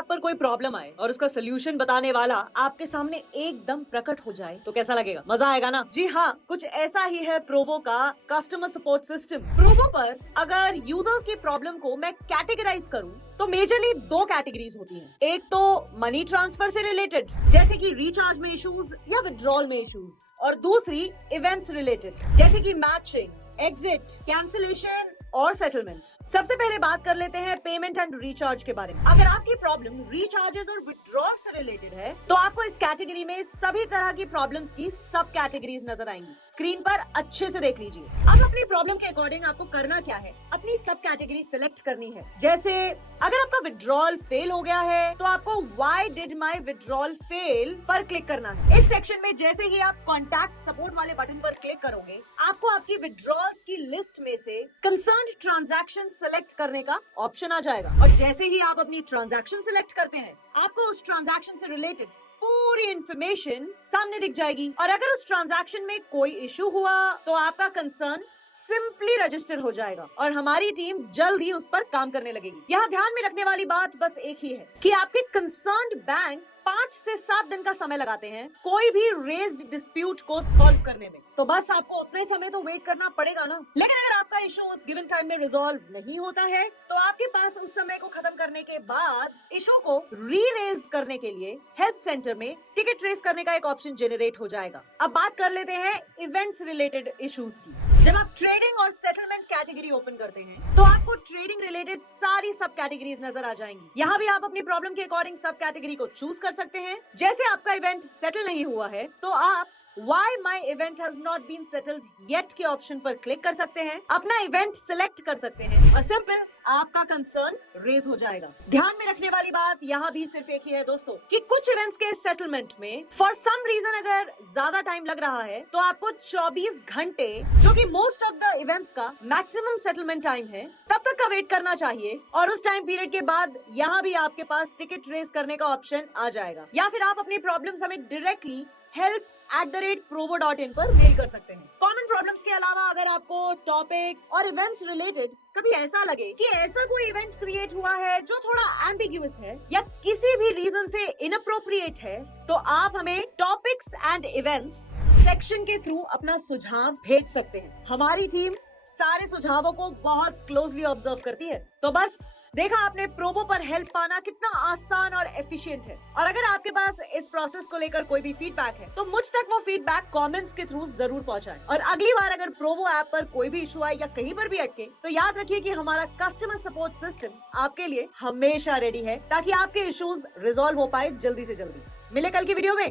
App पर कोई problem आए और उसका सोल्यूशन बताने वाला आपके सामने एकदम प्रकट हो जाए तो कैसा लगेगा? मजा आएगा ना? जी हाँ, कुछ ऐसा ही है प्रोबो का कस्टमर सपोर्ट सिस्टम। प्रोबो पर अगर यूजर्स की प्रॉब्लम को मैं कैटेगराइज करूं तो मेजरली दो कैटेगरीज होती हैं। एक तो मनी ट्रांसफर से रिलेटेड, जैसे कि रिचार्ज में इश्यूज या विड्रॉल में इश्यूज, और दूसरी इवेंट्स रिलेटेड, जैसे कि मैचिंग, एग्जिट, कैंसिलेशन और सेटलमेंट। सबसे पहले बात कर लेते हैं पेमेंट एंड रिचार्ज के बारे में। अगर आपकी प्रॉब्लम रिचार्जेस और विड्रॉल से रिलेटेड है तो आपको इस कैटेगरी में सभी तरह की प्रॉब्लम्स की सब कैटेगरीज नजर आएंगी। स्क्रीन पर अच्छे से देख लीजिए। अब अपनी प्रॉब्लम के अकॉर्डिंग आपको करना क्या है, अपनी सब कैटेगरी सिलेक्ट करनी है। जैसे अगर आपका विड्रॉल फेल हो गया है तो आपको why did my withdrawal fail पर क्लिक करना है। इस सेक्शन में जैसे ही आप कॉन्टैक्ट सपोर्ट वाले बटन पर क्लिक करोगे आपको आपकी विड्रॉल्स की लिस्ट में से कंसर्न ट्रांजैक्शन सेलेक्ट करने का ऑप्शन आ जाएगा, और जैसे ही आप अपनी ट्रांजैक्शन सेलेक्ट करते हैं आपको उस ट्रांजैक्शन से रिलेटेड पूरी इंफॉर्मेशन सामने दिख जाएगी। और अगर उस ट्रांजैक्शन में कोई इश्यू हुआ तो आपका कंसर्न सिंपली रजिस्टर हो जाएगा और हमारी टीम जल्द ही उस पर काम करने लगेगी। यहाँ ध्यान में रखने वाली बात बस एक ही है कि आपके कंसर्न्ड बैंक्स 5 से 7 दिन का समय लगाते हैं कोई भी रेज्ड डिस्प्यूट को सॉल्व करने में। तो बस आपको उतने समय तो वेट करना पड़ेगा ना। लेकिन अगर आपका इशू उस गिवन टाइम में रिजॉल्व नहीं होता है तो आपके पास उस समय को खत्म करने के बाद इशू को री रेज करने के लिए हेल्प सेंटर में टिकट रेज करने का एक ऑप्शन जेनरेट हो जाएगा। अब बात कर लेते हैं इवेंट्स रिलेटेड इश्यूज की। जब आप ट्रेडिंग और सेटलमेंट कैटेगरी ओपन करते हैं तो आपको ट्रेडिंग रिलेटेड सारी सब कैटेगरीज नजर आ जाएंगी। यहाँ भी आप अपनी प्रॉब्लम के अकॉर्डिंग सब कैटेगरी को चूज कर सकते हैं। जैसे आपका इवेंट सेटल नहीं हुआ है तो आप Why my event has not been settled yet के ऑप्शन पर क्लिक कर सकते हैं, अपना इवेंट सिलेक्ट कर सकते हैं और सिंपल आपका कंसर्न रेज हो जाएगा। ध्यान में रखने वाली बात यहाँ भी सिर्फ एक ही है दोस्तों कि कुछ इवेंट्स के सेटलमेंट में फॉर सम रीजन अगर ज्यादा टाइम लग रहा है तो आपको 24 घंटे, जो कि मोस्ट ऑफ द इवेंट्स का मैक्सिमम सेटलमेंट टाइम है, तब तक का वेट करना चाहिए। और उस टाइम पीरियड के बाद यहाँ भी आपके पास टिकट रेज करने का ऑप्शन आ जाएगा, या फिर आप अपनी प्रॉब्लम हमें डायरेक्टली help@probo.in पर मेल कर सकते हैं। कॉमन प्रॉब्लम्स के अलावा अगर आपको टॉपिक्स और इवेंट्स रिलेटेड कभी ऐसा लगे कि ऐसा कोई इवेंट क्रिएट हुआ है जो थोड़ा एम्बिग्यूअस है या किसी भी रीजन से इनअप्रोप्रिएट है तो आप हमें टॉपिक्स एंड इवेंट्स सेक्शन के थ्रू अपना सुझाव भेज सकते हैं। हमारी टीम सारे सुझावों को बहुत क्लोजली ऑब्जर्व करती है। तो बस देखा आपने प्रोबो पर हेल्प पाना कितना आसान और एफिशिएंट है। और अगर आपके पास इस प्रोसेस को लेकर कोई भी फीडबैक है तो मुझ तक वो फीडबैक कमेंट्स के थ्रू जरूर पहुंचाएं। और अगली बार अगर प्रोबो ऐप पर कोई भी इशू आए या कहीं पर भी अटके तो याद रखिए कि हमारा कस्टमर सपोर्ट सिस्टम आपके लिए हमेशा रेडी है ताकि आपके इश्यूज रिजॉल्व हो पाए जल्दी से जल्दी। मिले कल की वीडियो में।